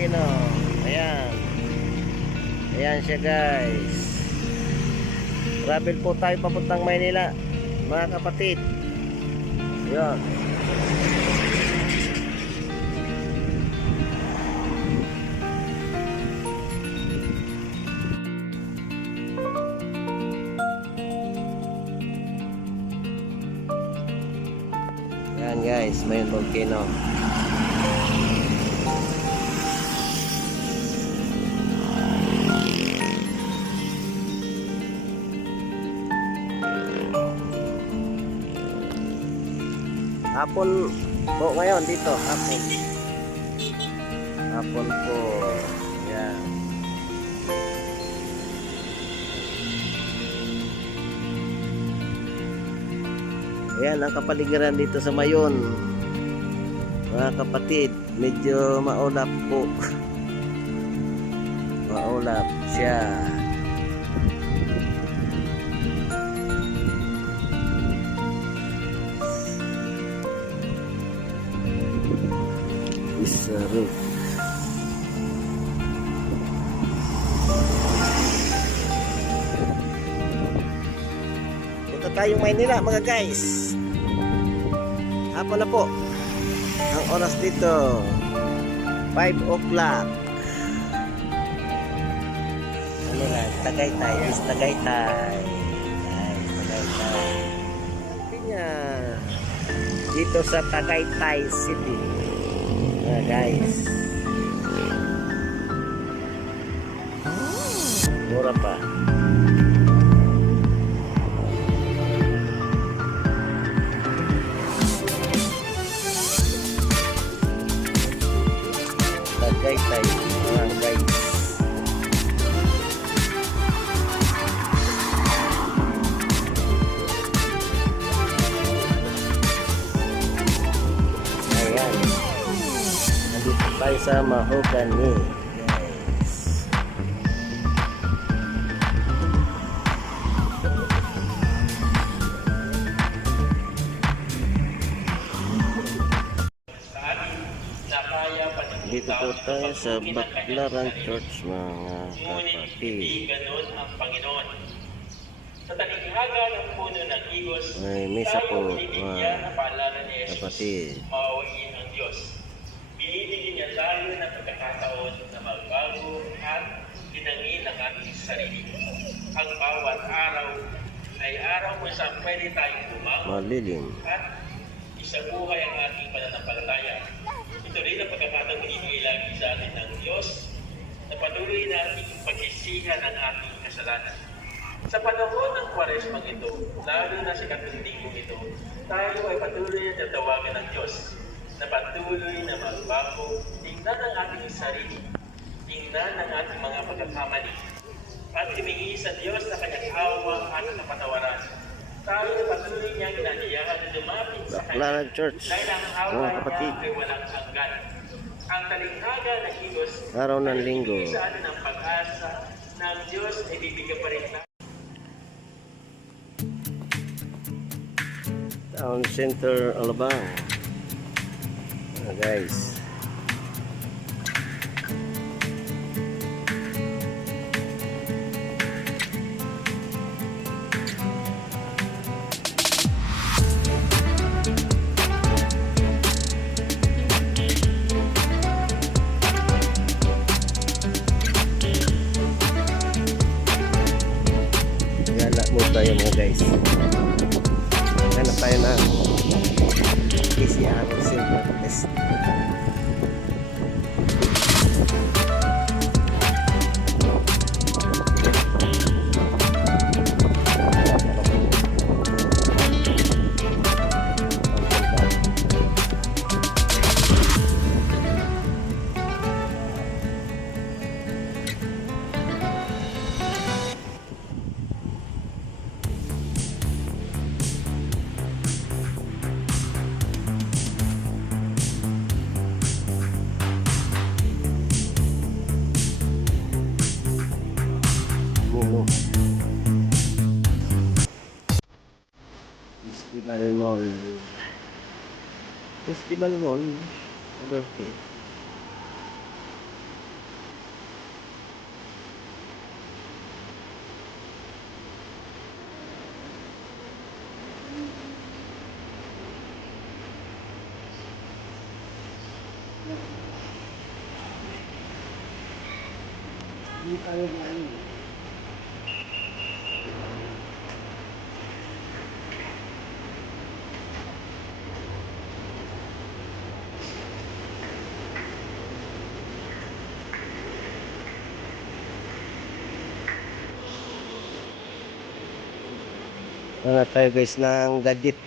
volcano. Ayan. Ayan siya guys. Travel po tayo papuntang Maynila, mga kapatid. Ayan. Ayan guys, may volcano. Hapon po ngayon dito, hapon. Hapon po. Yan. Ayan ang kapaligiran dito sa Mayon. Mga kapatid, medyo maulap po. Maulap siya. Seru. Punta tayong Maynila mga guys. Hapon na po. Ang oras dito 5 o'clock. Ano lang, Tagaytay is Tagaytay. Tagaytay. Dito sa Tagaytay City. Guys, mura pa. Tagaytay mga guys. Tayo sa Mahogany guys. Dito po tayo sa Baclaran Church mga kapatid. Sa talikhaga ng puno ng igos, may misa po mga kapatid. Maawain ang Diyos. Binibigyan niya tayo ng pagkakataon na magbago at dinangin ang ating sarili. Ang bawat araw ay araw kung saan pwede tayong bumangon at isabuhay ang ating pananampalataya. Ito rin ang pagkakataon binibigay lagi sa atin ng Diyos na patuloy nating pagsisihan ang ating kasalanan. Sa panahon ng Kwaresmang ito, lalo na sa katundingong ito, tayo ay patuloy na tatawagan ng Diyos na patuloy na magbago, tingnan ang ating sarili, tingnan ang ating mga pagkakamali, at humingi sa Diyos na kanyang awa at kapatawaran. Tayo na patuloy niyang inaniyahan na lumapit sa Kanya dahil ang awa niya ay walang hanggan. Ang talikhaga ng igos araw ng linggo. Sa atin ang pag-asa na ang Diyos ay bibigyan pa rin tayo. Town Center, Alabang. Guys, gala mo tayo mga guys. Gala tayo na PCR silver test. Mall. Festival Mall. Festival Mall. Overfit. Ano tayo guys ng gadget.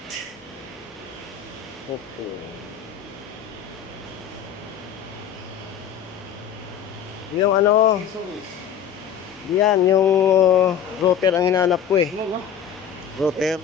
Okay. Yung ano, yan, yung router ang hinahanap ko eh. Router.